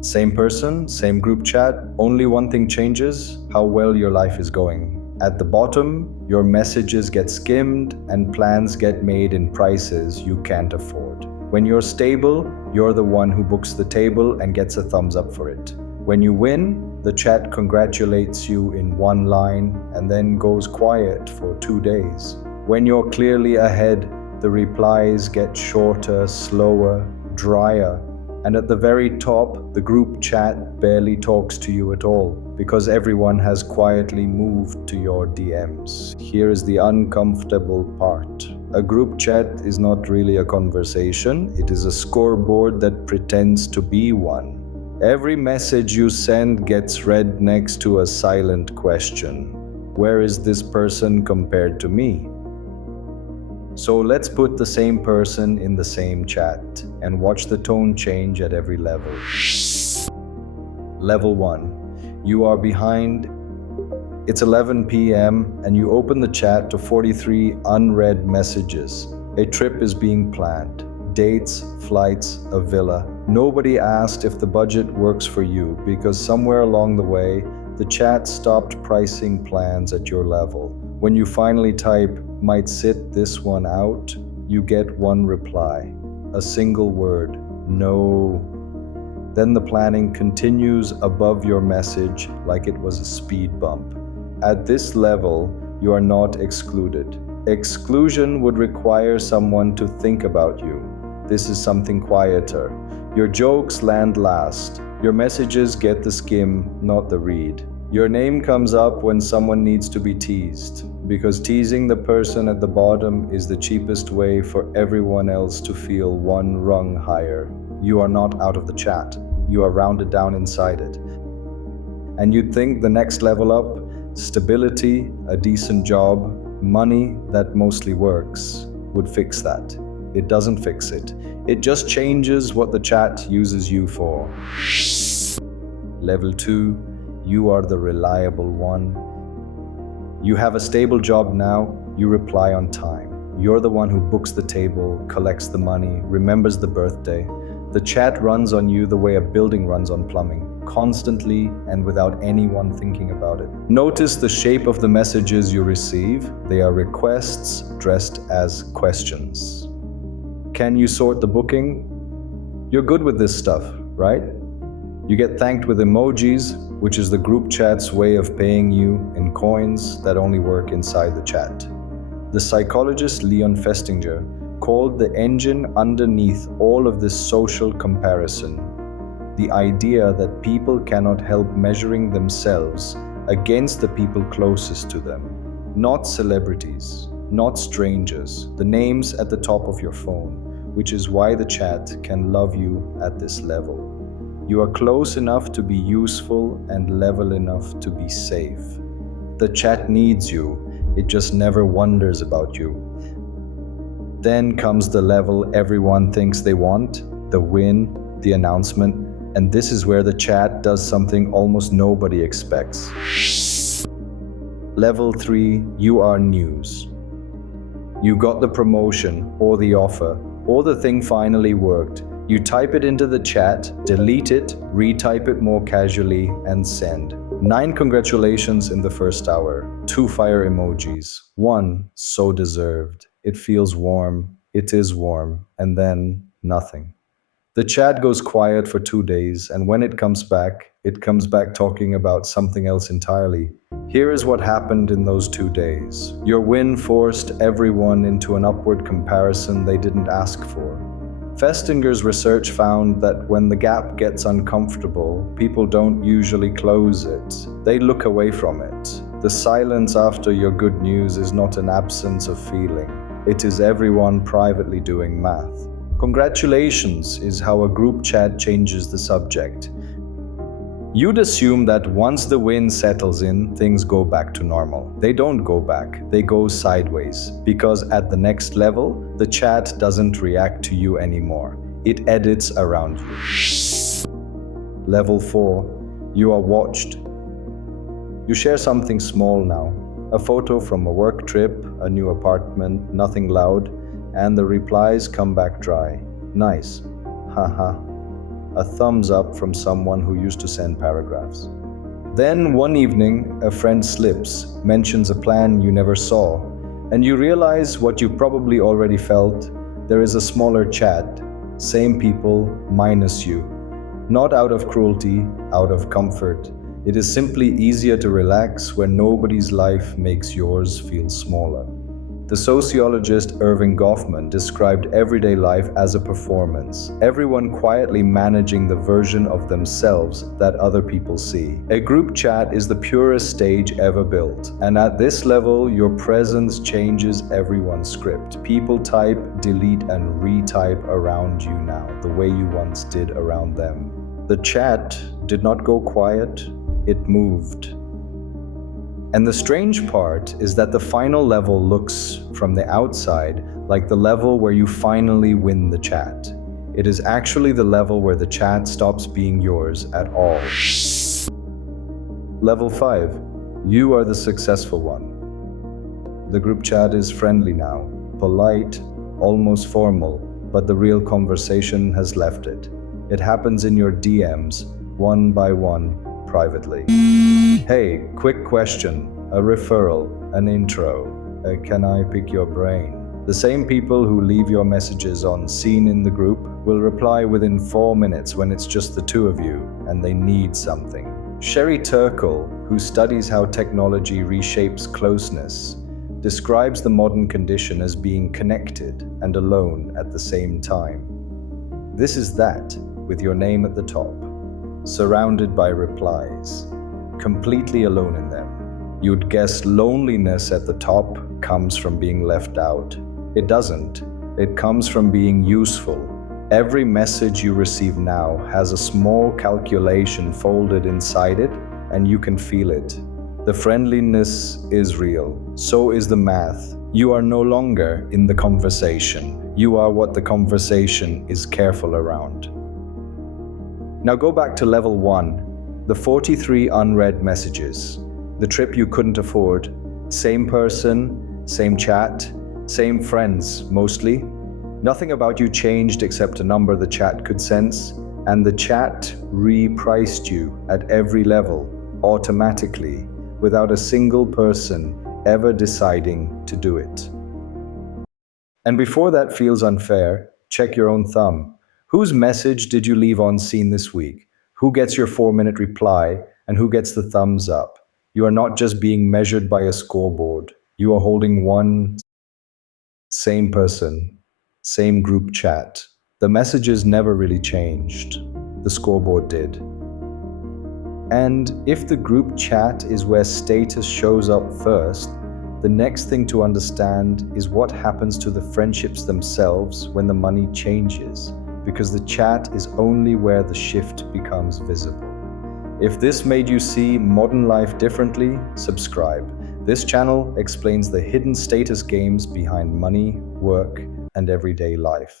Same person, same group chat, only one thing changes: how well your life is going. At the bottom, your messages get skimmed and plans get made in prices you can't afford. When you're stable, you're the one who books the table and gets a thumbs up for it. When you win, the chat congratulates you in one line and then goes quiet for 2 days. When you're clearly ahead, the replies get shorter, slower, drier, and at the very top, the group chat barely talks to you at all because everyone has quietly moved to your DMs. Here is the uncomfortable part. A group chat is not really a conversation, it is a scoreboard that pretends to be one. Every message you send gets read next to a silent question. Where is this person compared to me? So let's put the same person in the same chat and watch the tone change at every level. Level 1. You are behind. It's 11 p.m. and you open the chat to 43 unread messages. A trip is being planned. Dates, flights, a villa. Nobody asked if the budget works for you because somewhere along the way, the chat stopped pricing plans at your level. When you finally type, "might sit this one out," you get one reply. A single word, "no." Then the planning continues above your message like it was a speed bump. At this level, you are not excluded. Exclusion would require someone to think about you. This is something quieter. Your jokes land last. Your messages get the skim, not the read. Your name comes up when someone needs to be teased, because teasing the person at the bottom is the cheapest way for everyone else to feel one rung higher. You are not out of the chat. You are rounded down inside it. And you'd think the next level up, stability, a decent job, money that mostly works, would fix that. It doesn't fix it. It just changes what the chat uses you for. Level 2. You are the reliable one. You have a stable job now, you reply on time. You're the one who books the table, collects the money, remembers the birthday. The chat runs on you the way a building runs on plumbing, constantly and without anyone thinking about it. Notice the shape of the messages you receive. They are requests dressed as questions. Can you sort the booking? You're good with this stuff, right? You get thanked with emojis, which is the group chat's way of paying you in coins that only work inside the chat. The psychologist Festinger called the engine underneath all of this social comparison the idea that people cannot help measuring themselves against the people closest to them, not celebrities, not strangers, the names at the top of your phone, which is why the chat can love you at this level. You are close enough to be useful and level enough to be safe. The chat needs you, it just never wonders about you. Then comes the level everyone thinks they want, the win, the announcement, and this is where the chat does something almost nobody expects. Level 3, you are news. You got the promotion, or the offer, or the thing finally worked. You type it into the chat, delete it, retype it more casually, and send. 9 congratulations in the first hour, 2 fire emojis, 1 so deserved. It feels warm, it is warm, and then nothing. The chat goes quiet for 2 days, and when it comes back talking about something else entirely. Here is what happened in those 2 days. Your win forced everyone into an upward comparison they didn't ask for. Festinger's research found that when the gap gets uncomfortable, people don't usually close it. They look away from it. The silence after your good news is not an absence of feeling. It is everyone privately doing math. Congratulations is how a group chat changes the subject. You'd assume that once the win settles in, things go back to normal. They don't go back, they go sideways. Because at the next level, the chat doesn't react to you anymore. It edits around you. Level 4, you are watched. You share something small now. A photo from a work trip, a new apartment, nothing loud, and the replies come back dry. Nice. Haha. a thumbs up from someone who used to send paragraphs. Then one evening, a friend slips, mentions a plan you never saw, and you realize what you probably already felt. There is a smaller chat, same people, minus you. Not out of cruelty, out of comfort. It is simply easier to relax where nobody's life makes yours feel smaller. The sociologist Erving Goffman described everyday life as a performance, everyone quietly managing the version of themselves that other people see. A group chat is the purest stage ever built, and at this level, your presence changes everyone's script. People type, delete, and retype around you now, the way you once did around them. The chat did not go quiet, it moved. And the strange part is that the final level looks, from the outside, like the level where you finally win the chat. It is actually the level where the chat stops being yours at all. Level 5. You are the successful one. The group chat is friendly now, polite, almost formal, but the real conversation has left it. It happens in your DMs, one by one, privately. Hey, quick question, a referral, an intro, can I pick your brain? The same people who leave your messages on seen in the group will reply within 4 minutes when it's just the two of you and they need something. Sherry Turkle, who studies how technology reshapes closeness, describes the modern condition as being connected and alone at the same time. This is that, with your name at the top, surrounded by replies, completely alone in them. You'd guess loneliness at the top comes from being left out. It doesn't. It comes from being useful. Every message you receive now has a small calculation folded inside it, and you can feel it. The friendliness is real. So is the math. You are no longer in the conversation. You are what the conversation is careful around. Now go back to level 1, the 43 unread messages, the trip you couldn't afford, same person, same chat, same friends, mostly. Nothing about you changed except a number the chat could sense, and the chat repriced you at every level, automatically, without a single person ever deciding to do it. And before that feels unfair, check your own thumb. Whose message did you leave unseen this week? Who gets your 4-minute reply, and who gets the thumbs up? You are not just being measured by a scoreboard. You are holding one same person, same group chat. The messages never really changed. The scoreboard did. And if the group chat is where status shows up first, the next thing to understand is what happens to the friendships themselves when the money changes, because the chat is only where the shift becomes visible. If this made you see modern life differently, subscribe. This channel explains the hidden status games behind money, work, and everyday life.